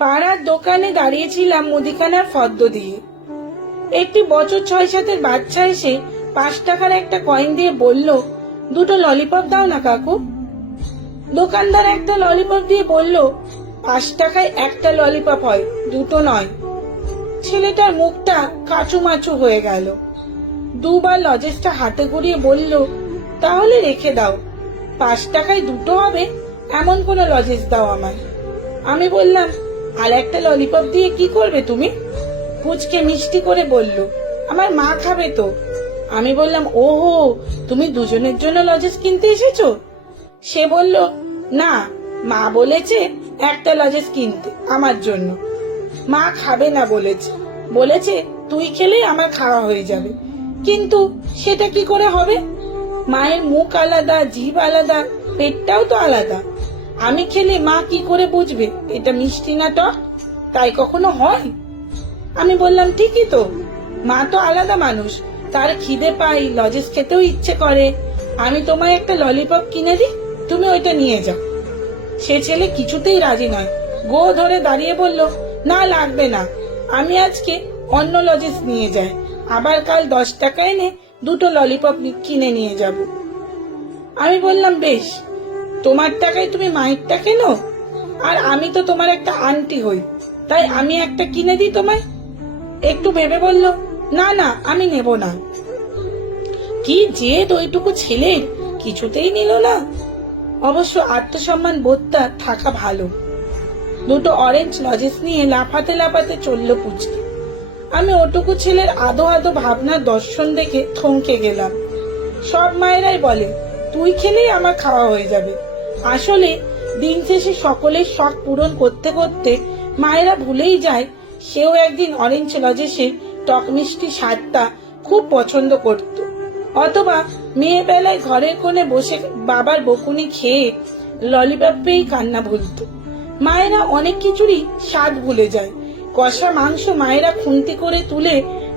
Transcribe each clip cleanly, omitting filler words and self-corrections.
পাড়ার দোকানে দাঁড়িয়েছিলাম মুদিখানার ফর্দ দিয়ে। একটি বছর 6-7 বাচ্চা এসে 5 টাকার একটা কয়েন দিয়ে বলল, দুটো ললিপপ দাও না কাকু। দোকানদার একটা ললিপপ দিয়ে বলল, 5 টাকায় একটা ললিপপ হয়, দুটো নয়। ছেলেটার মুখটা কাচুমাচু হয়ে গেল। দুবার লজেসটা হাতে ঘুরিয়ে বলল, তাহলে রেখে দাও, 5 টাকায় দুটো হবে এমন কোনো লজেস দাও আমায়। আমি বললাম, আর একটা ললিপপ দিয়ে কি করবে তুমি? পুচকে মিষ্টি করে বলল, আমার মা খাবে তো। আমি বললাম, ওহো, তুমি দুজনের জন্য লজেস কিনতে এসেছো? সে বলল, না, মা বলেছে একটা লজেস কিনতে আমার জন্য। মা খাবে না বলেছে, বলেছে তুই খেলেই আমার খাওয়া হয়ে যাবে। কিন্তু সেটা কি করে হবে? মায়ের মুখ আলাদা, জিভ আলাদা, পেটটাও তো আলাদা। আমি খেলে মা কি করে বুঝবে এটা মিষ্টি না টক? তাই কখনো হয়? আমি বললাম, ঠিকই তো, মা তো আলাদা মানুষ, তার খিদে পাই, লজেস খেতেও ইচ্ছে করে। আমি তোমায় একটা ললিপপ কিনে দিই, তুমি ওইটা নিয়ে যাও। সে ছেলে কিছুতেই রাজি নয়, গো ধরে দাঁড়িয়ে বলল, না লাগবে না, আমি আজকে অন্য লজেস নিয়ে যাই, আবার কাল 10 টাকা এনে দুটো ললিপপ কিনে নিয়ে যাব। আমি বললাম, বেশ, তোমার টাকায় তুমি মায়েরটা কেনো, আর আমি তো তোমার একটা আন্টি হই, তাই আমি একটা কিনে দিই তোমায়। একটু ভেবে বলল, না না, আমি নেব না। কি জেদ ওইটুকু ছেলের, কিছুতেই নিল না। অবশ্য আত্মসম্মান বোধটা থাকা ভালো। দুটো অরেঞ্জ লজেস নিয়ে লাফাতে লাফাতে চলল পুচকে। আমি ওটুকু ছেলের আদো আদো ভাবনার দর্শন দেখে থমকে গেলাম। সব মায়েরাই বলে, তুই খেলেই আমার খাওয়া হয়ে যাবে। আসলে দিন শেষে সকলের শখ পূরণ করতে করতে মায়েরা ভুলেই যায় সেও একদিন অরেঞ্জ লজেসের টক মিষ্টি স্বাদটা খুব পছন্দ করত, অথবা মেয়ে বেলায় ঘরের কোণে বসে বাবার বকুনি খেয়ে ললিপপ পেয়েই কান্না ভুলত। মায়েরা অনেক কিছুরই স্বাদ ভুলে যায়। কষা মাংস মায়েরা খুন্তি করে তুলে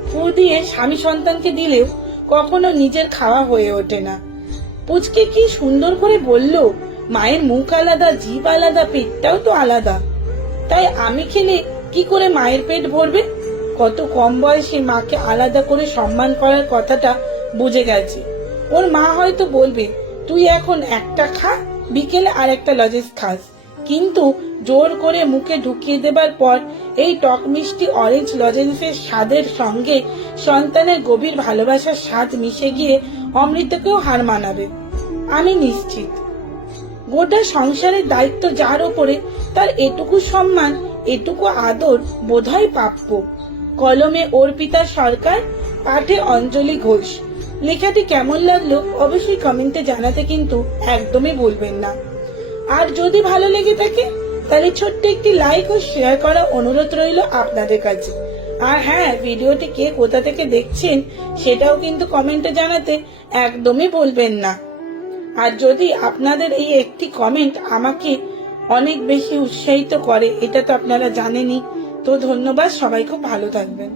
ফু দিয়ে স্বামী সন্তানকে দিলেও কখনো নিজের খাওয়া হয়ে ওঠে না। পুচকে কি সুন্দর করে বলল, মায়ের মুখ আলাদা, জিভ আলাদা, পেটটাও তো আলাদা। তাই আমি খেলে কি করে মায়ের পেট ভরবে? কত কম বয়সে মাকে আলাদা করে সম্মান করার কথাটা বুঝে গেছে। ওর মা হয়তো বলবে, তুই এখন একটা খা, বিকেলে আর একটা লজেস খাস। কিন্তু জোর করে মুখে ঢুকিয়ে দেবার পর এই টক মিষ্টি অরেঞ্জ লজেন্সের স্বাদের সঙ্গে সন্তানের গভীর ভালোবাসার স্বাদ মিশে গিয়ে অমৃতকেও হার মানাবে। আমি নিশ্চিত, গোটা সংসারের দায়িত্ব যার ওপরে, তার এটুকু সম্মান, এটুকু আদর বোধহয় প্রাপ্য। কলমে অর্পিতা সরকার, পাঠে অঞ্জলি ঘোষ। লেখাটি কেমন লাগলো অবশ্যই কমেন্টে জানাতে কিন্তু একদমই ভুলবেন না। আর যদি ভালো লেগে থাকে তাহলে ছোট্ট একটি লাইক ও শেয়ার করা অনুরোধ রইল আপনাদের কাছে। আর হ্যাঁ, ভিডিওটি কে কোথা থেকে দেখছেন সেটাও কিন্তু কমেন্টে জানাতে একদমই ভুলবেন না। আর যদি আপনাদের এই একটি কমেন্ট আমাকে অনেক বেশি উৎসাহিত করে, এটা তো আপনারা জানেনই। তো ধন্যবাদ, সবাই খুব ভালো থাকবেন।